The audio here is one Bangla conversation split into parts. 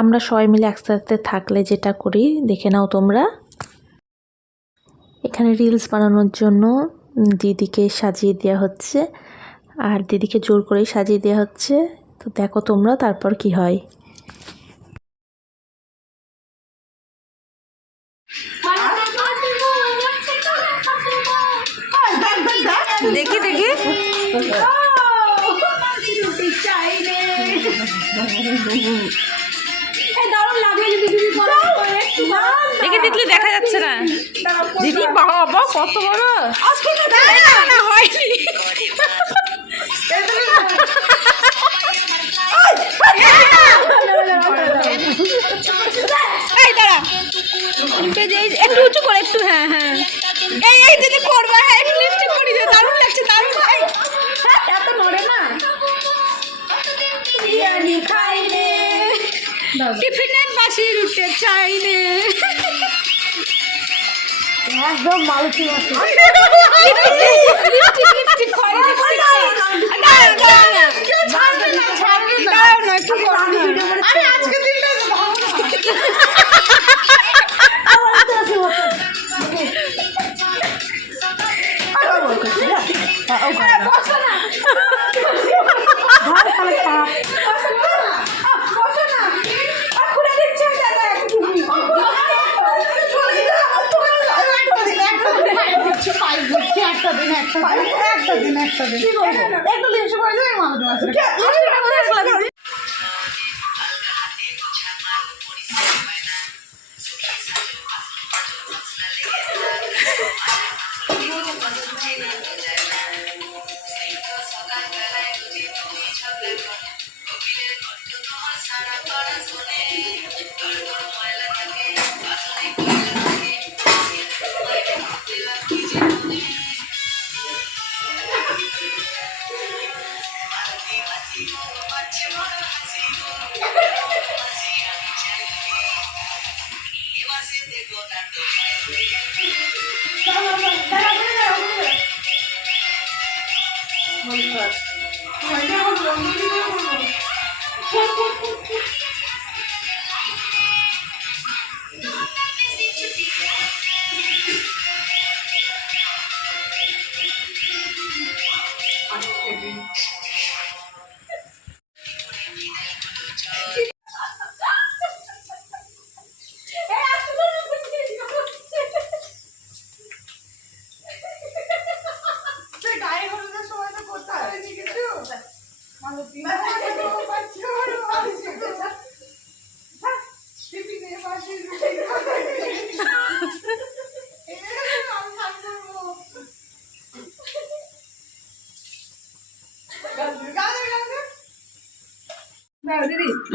আমরা সবাই মিলে একসাথে থাকলে যেটা করি দেখে নাও তোমরা। এখানে রিলস বানানোর জন্য দিদিকে সাজিয়ে দেওয়া হচ্ছে, আর দিদিকে জোর করেই সাজিয়ে দেওয়া হচ্ছে। তো দেখো তোমরা তারপর কি হয়। দেখি দেখি দেখি দেখলি দেখা যাচ্ছে না দিদি। বাবা কত বড় হয়নি। একটু উঁচু করে একটু। হ্যাঁ হ্যাঁ এই দিদি করবা। হ্যাঁ একটু লিপস্টিক করি দে, দারুণ লাগছে দারুণ। এত নড়ে না। বিরিয়ানি খাইলে টিফিনের বাসি রুটে চাইলে একদম মালতি মাছি। লিপস্টিক লিপস্টিক করে আরে আজকে দিনটা ভালো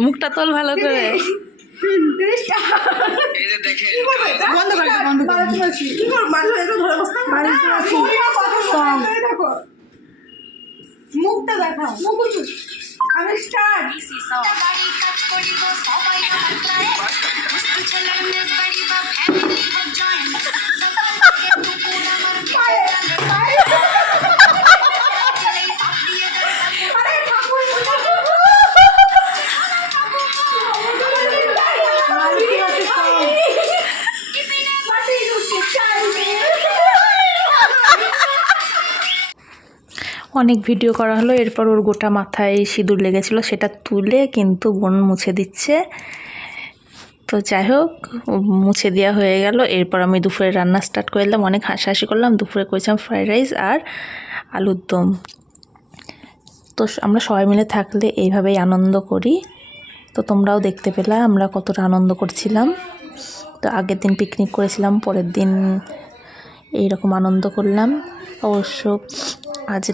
মুখটা তোল ভালো করে। মুখটা দেখা আমি স্টার্ট। অনেক ভিডিও করা হলো, এরপর ওর গোটা মাথায় সিঁদুর লেগেছিল, সেটা তুলে কিন্তু বোন মুছে দিচ্ছে। তো যাই হোক মুছে দেওয়া হয়ে গেল। এরপর আমি দুপুরে রান্না স্টার্ট করে দিলাম। অনেক হাসাহাসি করলাম। দুপুরে করেছিলাম ফ্রাইড রাইস আর আলুর দম। তো আমরা সবাই মিলে থাকলে এইভাবেই আনন্দ করি। তো তোমরাও দেখতে পেলা আমরা কতটা আনন্দ করছিলাম। তো আগের দিন পিকনিক করেছিলাম, পরের দিন এইরকম আনন্দ করলাম। অবশ্য আজ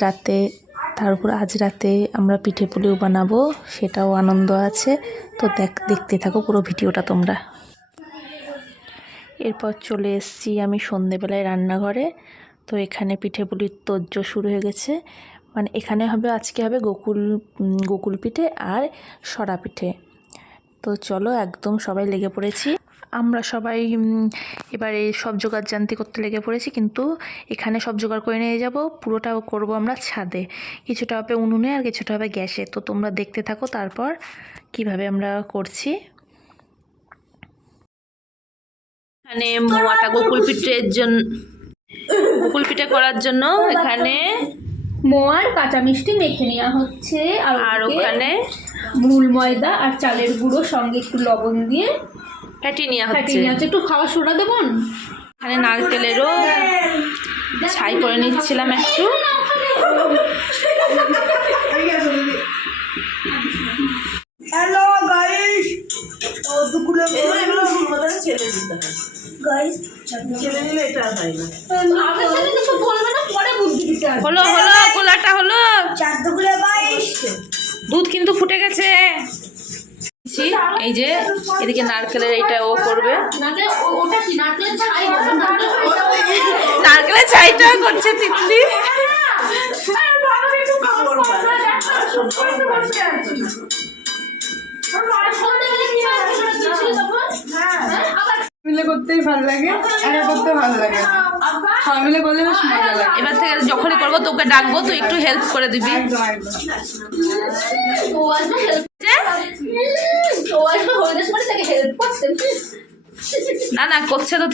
রাতে আমরা পিঠে পুলিও বানাবো, সেটাও আনন্দ আছে। তো দেখতে থাকো পুরো ভিডিওটা তোমরা। এরপর চলে এসেছি আমি সন্ধেবেলায় রান্নাঘরে। তো এখানে পিঠে পুলির তোড়জোড় শুরু হয়ে গেছে। মানে এখানে আজকে হবে গোকুল পিঠে আর সরা পিঠে। তো চলো একদম সবাই লেগে পড়েছি। আমরা সবাই এবারে সব জোগাড় জান্তি করতে লেগে পড়েছি। কিন্তু এখানে সব জোগাড় করে নিয়ে যাব, পুরোটা করব আমরা ছাদে। কিছুটা হবে উনুনে আর কিছুটা হবে গ্যাসে। তো তোমরা দেখতে থাকো তারপর কিভাবে আমরা করছি। এখানে মোয়াটা গোকুল পিঠে করার জন্য এখানে মোয়ার কাঁচা মিষ্টি মেখে নেওয়া হচ্ছে আর ওখানে মূল ময়দা আর চালের গুঁড়ো সঙ্গে একটু লবণ দিয়ে ফ্যাটিয়ে নেওয়া ফাটিয়ে হচ্ছে। নেওয়া হচ্ছে। একটু খাওয়া সোডা দেবন। এখানে নারকেলেরও ছাই করে নিচ্ছিলাম একটু। হ্যালো গাইস, ও দুপুরে এগুলো শুনবাদের ছেড়ে দিতে হয় গাইস, ছেড়ে দিলে এটা হয় না। আমার সাথে কিছু বলবে না, পরে বুদ্ধি দিতে আসবে। হলো গোলাটা হলো। 4 দুপুরে 22 দুধ কিন্তু ফুটে গেছে। এই যে এদিকে নারকেলের এইটা ও করবে, ওটা কি নারকেলের ছাই? নারকেলের ছাইটা করছে তিতলি। মিলে করতেই ভালো লাগে, একা করতে ভালো লাগে না। সবাই মিলে করলে বেশ মজা লাগে। এবার থেকে যখনই করবো তোকে ডাকবো, তুই একটু হেল্প করে দিবি। একদম একদম। ও আসবে হেল্প, ও আসবে হলুদের সময় তাকে হেল্প করতে। না করছে তো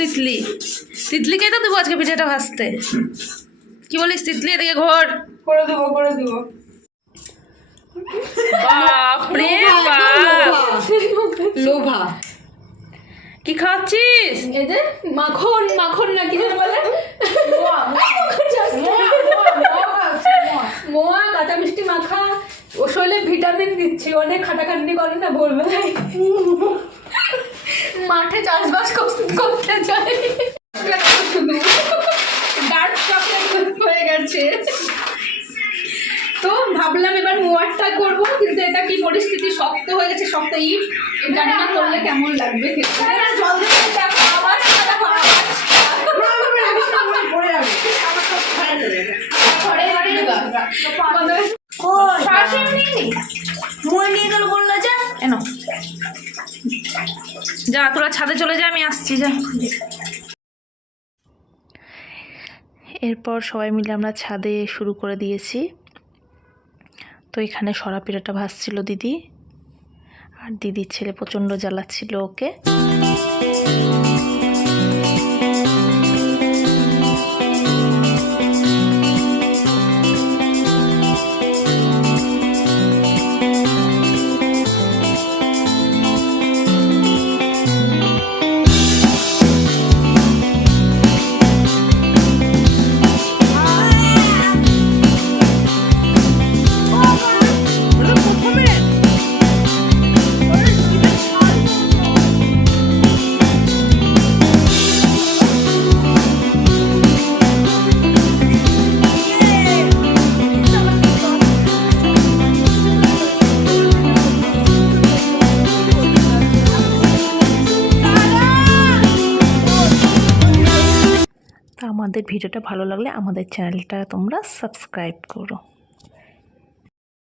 তিতলিকেই তো দেবো আজকে পিঠেটা ভাজতে। কি বলিস তিতলি? এদিকে ঘোর। করে দেবো। বাপরে বাপ, লোভা। কি খাচ্ছিস? এই যে মাখন না কি যেন বলে, মোয়া কাঁচা মিষ্টি মাখা। ও শরীরে ভিটামিন দিচ্ছি, অনেক খাটাখাটনি করে না ভোরবেলায়, মাঠে চাষবাস করতে যায়, শুধু ডার্ক চকলেট হয়ে গেছে। তো ভাবলাম এবার মোয়ারটা করবো, কিন্তু এটা কি পরিস্থিতি, শক্ত হয়ে গেছে, শক্ত ইট, জানি না করলে কেমন লাগবে খেতে। জল দিয়ে দেখো আওয়াজটা, দেখো যা তোরা ছাদে চলে যা, আমি আসছি, যা। এরপর সবাই মিলে আমরা ছাদে শুরু করে দিয়েছি। তো এখানে সরা পিঠাটা ভাজছিল দিদি, আর দিদির ছেলে প্রচণ্ড জ্বালাচ্ছিল ওকে। আমাদের ভিডিওটা ভালো লাগলে আমাদের চ্যানেলটা তোমরা সাবস্ক্রাইব করো।